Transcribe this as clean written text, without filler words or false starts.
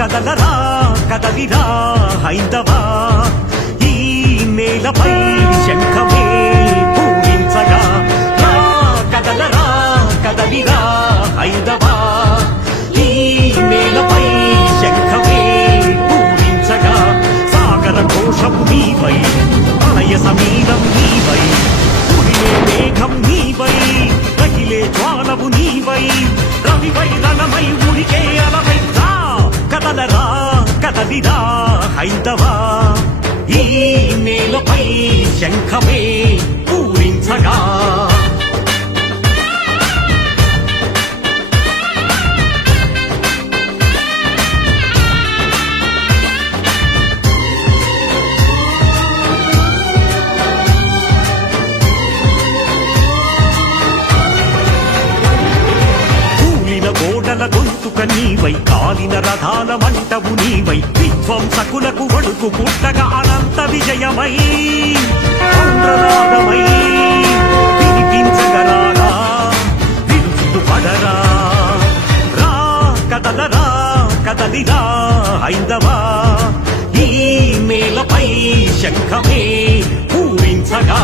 కదలరా కదలిరా హైందవా ఈ నేలపై శంఖమే పూరించగా రా కదలరా కదలిరా హైందవా ఈ నేలపై శంఖమే పూరించగా సాగర ఘోషం నీవై ప్రళయ సమీరం నీవై ఉరిలే మేఘం నీవై రగిలే జ్వాలవు నీవై రవివై రణమై ఉరికే అలవై కదలరా కదలిరా హైందవా ఈ నేలపై శంఖమే పూరించగా గోడల గొంతుక నీవై కాలిన రథాల మంటవు నీవై విధ్వంసకులకు వణుకు పుట్టగా అనంత విజయమై పౌండ్రనాదమై వినిపించగరారా విరుచుకు పడరా రా కదలరా కదలిరా హైందవా ఈ నేలపై శంఖమే పూరించగా